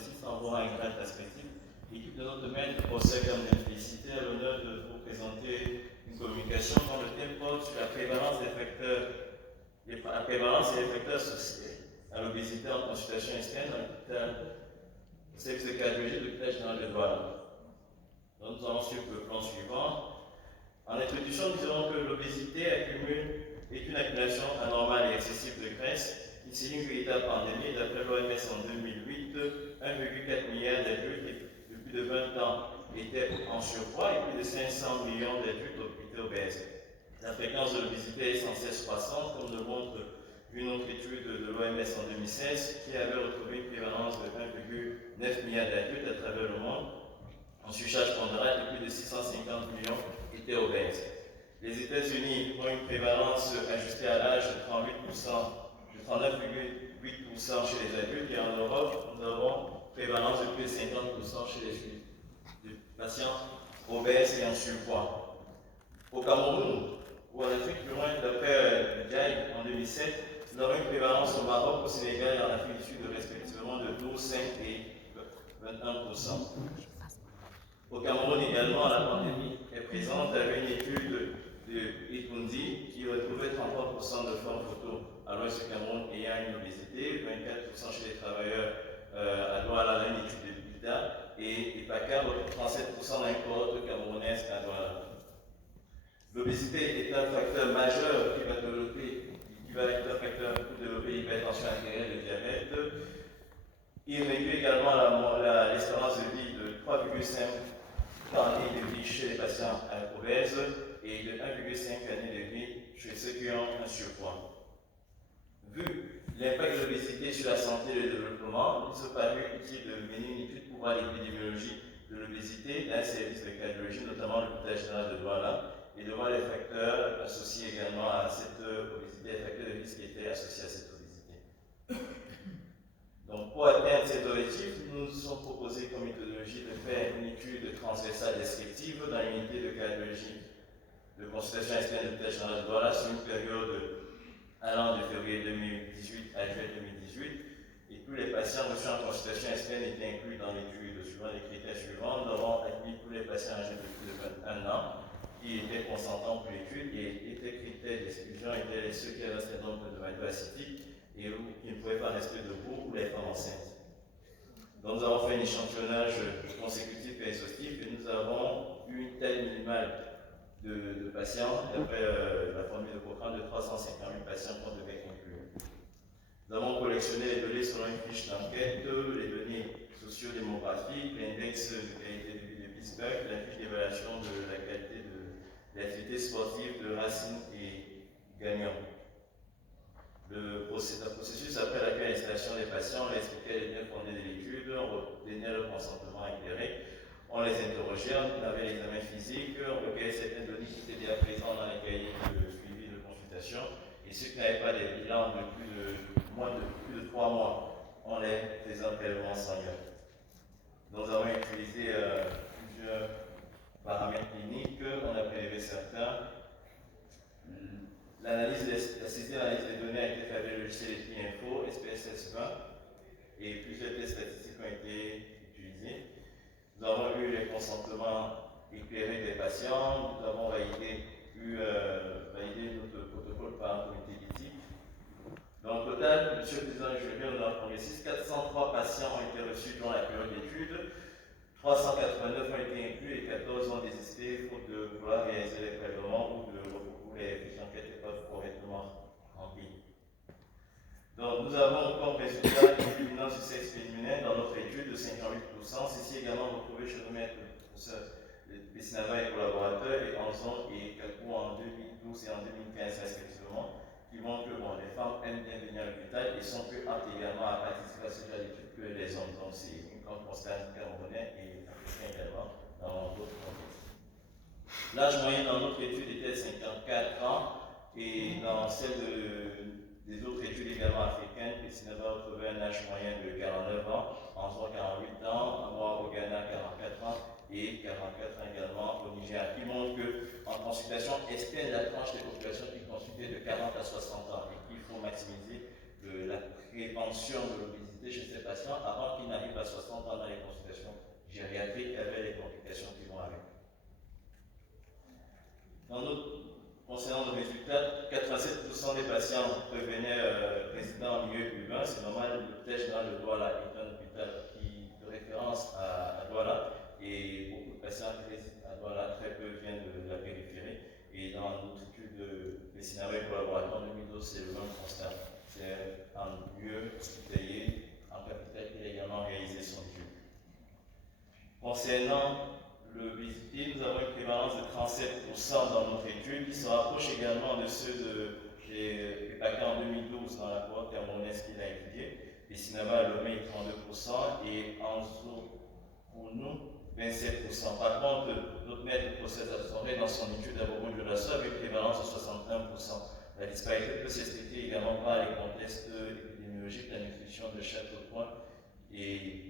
ainsi sans avoir un grade perspective. L'équipe de notre domaine possède comme félicité à l'honneur de vous présenter une communication dont le thème porte sur la prévalence des facteurs associés à l'obésité en consultation externe dans l'hôpital service de cardiologie de l'hôpital général de Douala. Donc nous allons suivre le plan suivant. En introduction, nous dirons que l'obésité est une accumulation anormale et excessive de graisse. C'est une véritable pandémie. D'après l'OMS en 2008, 1,4 milliard d'adultes de plus de 20 ans étaient en surpoids et plus de 500 millions d'adultes étaient obèses. La fréquence de l'obésité est sans cesse croissante, comme le montre une autre étude de l'OMS en 2016 qui avait retrouvé une prévalence de 1,9 milliard d'adultes à travers le monde en surcharge pondérale et plus de 650 millions étaient obèses. Les États-Unis ont une prévalence ajustée à l'âge de 39,8% chez les adultes, et en Europe, nous avons une prévalence de plus de 50% chez les patients obèses et en surpoids. Au Cameroun, ou en Afrique plus loin, d'après Diaye en 2007, nous avons une prévalence au Maroc, au Sénégal et en Afrique du Sud de respectivement de 12, 5 et 21%. Au Cameroun également, la pandémie est présente avec une étude de Ikundi qui retrouvait 33% de femmes photo à l'ouest du Cameroun ayant une obésité, 24% chez les travailleurs à Douala, une étude de BIDA, et PACA, 37% dans une cohorte camerounaise à Douala. L'obésité est un facteur majeur qui va être un facteur pour développer l'hypertension artérielle et le diabète. Il réduit également l'espérance de vie de 3,5 années de vie chez les patients obèses et de 1,5 années de vie chez ceux qui ont un surpoids. Vu l'impact de l'obésité sur la santé et le développement, il se paraît utile de mener une étude pour voir l'épidémiologie de l'obésité dans un service de cardiologie, notamment l'hôpital général de Douala, et de voir les facteurs associés également à cette obésité, les facteurs de risque qui étaient associés à cette obésité. Donc, pour atteindre cet objectif, nous nous sommes proposés comme méthodologie de faire une étude transversale descriptive dans l'unité de cardiologie de consultation externe de l'hôpital général de Douala sur une période allant de février 2018 à juillet 2018. Et tous les patients reçus en consultation externe étaient inclus dans l'étude suivant les critères suivants. Nous avons admis tous les patients âgés de plus de 21 ans qui étaient consentants pour l'étude, et les critères d'exclusion étaient ceux qui avaient un certain nombre de maladies acidiques et qui ne pouvaient pas rester debout, ou les femmes enceintes. Donc nous avons fait un échantillonnage consécutif et exhaustif, et nous avons eu une taille minimale de patients, d'après la formule de Cochrane, de 350 000 patients qu'on devait inclure. Nous avons collectionné les données selon une fiche d'enquête, les données sociodémographiques, l'index de qualité de vie de Pittsburgh, la fiche d'évaluation de la qualité de l'activité sportive de Racine et Gagnon. Le processus après l'accueil et l'installation des patients, on expliquait les biens fondés de l'étude, on obtenait leur consentement éclairé, on les interrogeait, on avait l'examen physique, on recueillait certaines données qui étaient déjà présentes dans les cahiers de suivi de consultation, et ceux qui n'avaient pas des bilans de plus de 3 mois, on les faisait un prélèvement sanguin. Nous avons utilisé plusieurs paramètres cliniques, on a prélevé certains. L'analyse des données a été faite avec le logiciel Info, SPSS 20, et plusieurs tests statistiques ont été utilisés. Nous avons eu les consentements éclairés des patients, nous avons validé notre protocole par un comité d'éthique. Dans le total, M. le Président, je viens de l'informer 403 patients ont été reçus durant la période d'étude, 389 ont été inclus et 14 ont désisté faute de vouloir réaliser les prélèvements ou les fiches d'enquête n'étaient pas correctement remplies. Donc, nous avons comme résultat une prédominance du sexe féminin dans notre étude de 58%. Ceci également retrouvé chez nos maîtres Pessinava et collaborateurs, et Anson et Kakou en 2012 et en 2015 respectivement, qui montrent que les femmes aiment bien venir à l'hôpital et sont plus aptes également à participer à ce genre d'études que les hommes. Donc, c'est une grande constante camerounais et africain également dans d'autres contextes. L'âge moyen dans notre étude était 54 ans, et dans celle des autres études également africaines, Pessinava a retrouvé un âge moyen de 49 ans, Anson 48 ans, moi au Ghana 44 ans, et 44 ans également au Niger, qui montre qu'en consultation externe, la tranche des populations qui consultait de 40 à 60 ans, et qu'il faut maximiser la prévention de l'obésité chez ces patients avant qu'ils n'arrivent à 60 Concernant l'obésité, nous avons une prévalence de 37% dans notre étude qui se rapproche également de ceux des paquets en 2012 dans la cohorte camerounaise qu'il a étudié. Bessinaba, Lomé, 32% et Anzo, pour nous, 27%. Par contre, notre maître procès absorbé dans son étude à propos de la SOA avec une prévalence de 61%. La disparité peut s'expliquer également par les contextes épidémiologiques, la nutrition de chaque point et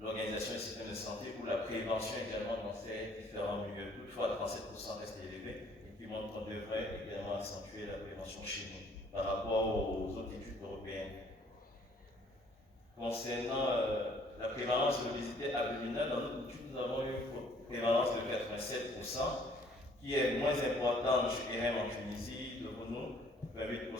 l'organisation du système de santé ou la prévention également dans ces différents milieux. Toutefois, 37% reste élevé et qui montre qu'on devrait également accentuer la prévention chez nous par rapport aux autres études européennes. Concernant la prévalence de l'obésité abdominale, dans notre étude, nous avons une prévalence de 87%, qui est moins importante chez RM en Tunisie, de Renault, 28%, qui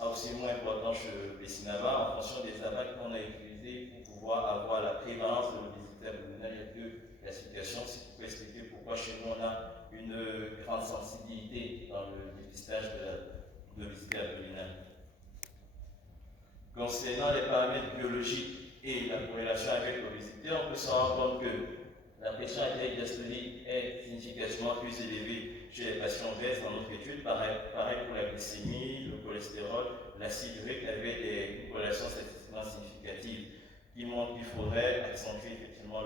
est aussi moins important chez Bessinaba, en fonction des abacs qu'on a utilisés pour pouvoir avoir la prévalence de l'obésité abdominale. Il y a deux classifications, c'est pour expliquer pourquoi chez nous on a une grande sensibilité dans le dépistage de l'obésité abdominale. Concernant les paramètres biologiques et la corrélation avec l'obésité, on peut se rendre compte que la pression artérielle diastolique est significativement plus élevée chez les patients obèses dans notre étude. Pareil pour la glycémie, le cholestérol, l'acide urique avait une corrélation statistiquement significative qui montre qu'il faudrait accentuer effectivement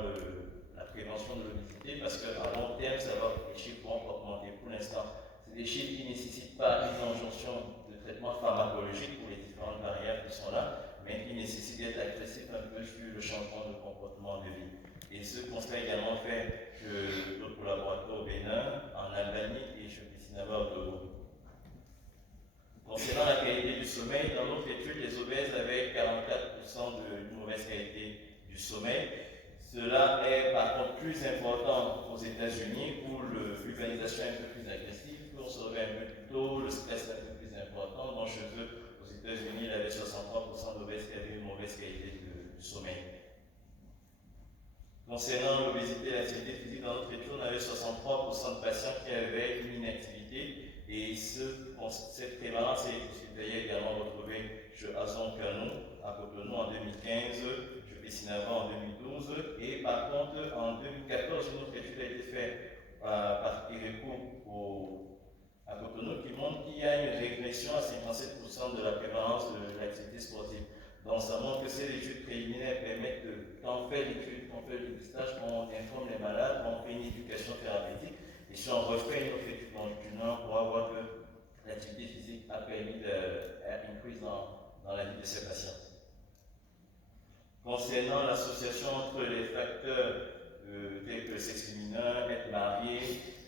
la prévention de l'obésité parce qu'à long terme, ça va, les chiffres vont augmenter. Pour l'instant, c'est des chiffres qui ne nécessitent pas une injonction de traitement pharmacologique pour les différentes barrières qui sont là, mais qui nécessitent d'être agressifs un peu sur le changement de comportement de vie. Et ce constat également fait que d'autres laboratoires au Bénin, en Albanie et chez Piscinaba au Togo. Concernant la qualité du sommeil, dans notre étude, les obèses avaient 44% de mauvaise qualité du sommeil. Cela est par contre plus important aux États-Unis où l'urbanisation est un peu plus agressive, on se réveille un peu plus tôt, le stress est un peu plus important. Donc chez eux, aux États-Unis, il y avait 63% d'obèses qui avaient une mauvaise qualité du sommeil. Concernant l'obésité et l'activité physique, dans notre étude, on avait 63% de patients qui avaient une inactivité et cette prévalence est supérieure également retrouvée chez Azon Canon à Cotonou en 2015, chez Pessinava en 2012 et par contre en 2014, une autre étude a été faite par Ireco à Cotonou qui montre qu'il y a une régression à 57% de la prévalence de l'activité sportive. Donc ça montre que ces études préliminaires permettent de, quand on fait l'étude, quand on fait le dépistage, on informe les malades, on fait une éducation thérapeutique, et si on refait une autre étude longitudinale, on pourra voir que l'activité physique a permis une prise dans la vie de ces patients. Concernant l'association entre les facteurs tels que le sexe féminin, être marié,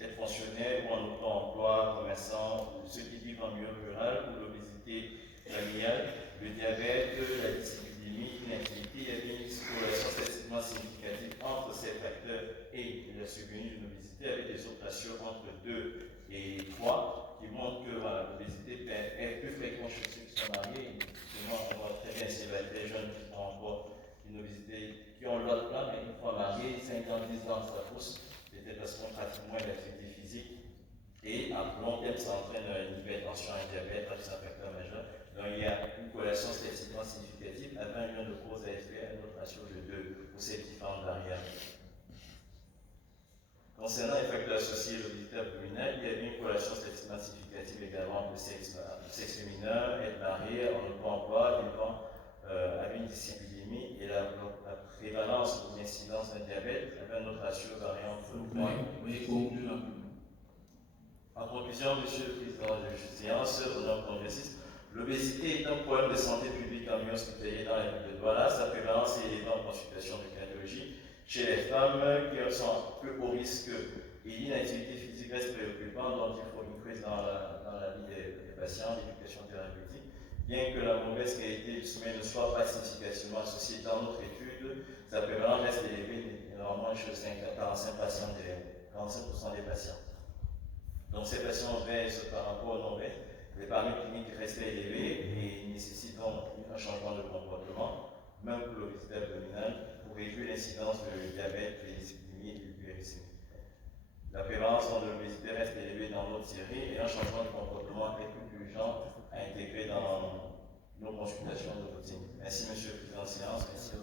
être fonctionnaire ou en auto-emploi, commerçant, ou ceux qui vivent en milieu rural, ou l'obésité familiale, le diabète, la dyslipidémie, l'inactivité, il y a une corrélation statistiquement significative entre ces facteurs et la survenue d'une obésité avec des autres ratios entre 2 et 3 qui montrent que l'obésité est plus fréquente chez ceux qui sont mariés. Souvent, on voit très bien les jeunes qui ont encore une obésité, qui ont l'autre plan, mais une fois mariés, 5 ans, 10 ans, ça pousse, peut-être parce qu'on pratique moins d'activité physique. Et à long terme, ça entraîne une hypertension, un diabète, c'est un facteur majeur. Donc il y a une corrélation statistiquement significative avec un lien de cause à effet, un autre ratio de 2 pour ces différentes barrières. Concernant les facteurs associés à l'obésité abdominale, il y a une corrélation statistiquement significative également de sexe féminin, être marié, en auto-emploi, avec une dyslipidémie et la prévalence ou l'incidence d'un diabète avec un autre ratio variant entre En conclusion, Monsieur le Président de la séance, au nom congressiste, l'obésité est un problème de santé publique en milieu hospitalier dans la ville de Douala. Sa prévalence est élevée en consultation de cardiologie chez les femmes qui sont peu haut risque et l'inactivité physique reste préoccupante, donc il faut une prise dans la vie des patients, l'éducation thérapeutique. Bien que la mauvaise qualité du sommeil ne soit pas significativement associée dans notre étude, sa prévalence reste élevée normalement chez 45% des patients. Donc ces patients obèses par rapport aux non-obèses, les paramètres cliniques restent élevés et nécessitent donc un changement de comportement, même pour l'obésité abdominale, pour réduire l'incidence de diabète, de dyslipidémie et d'hyperglycémie. La prévalence de l'obésité reste élevée dans notre série et un changement de comportement est plus urgent à intégrer dans nos consultations de routine. Merci, Monsieur le Président de séance. Merci.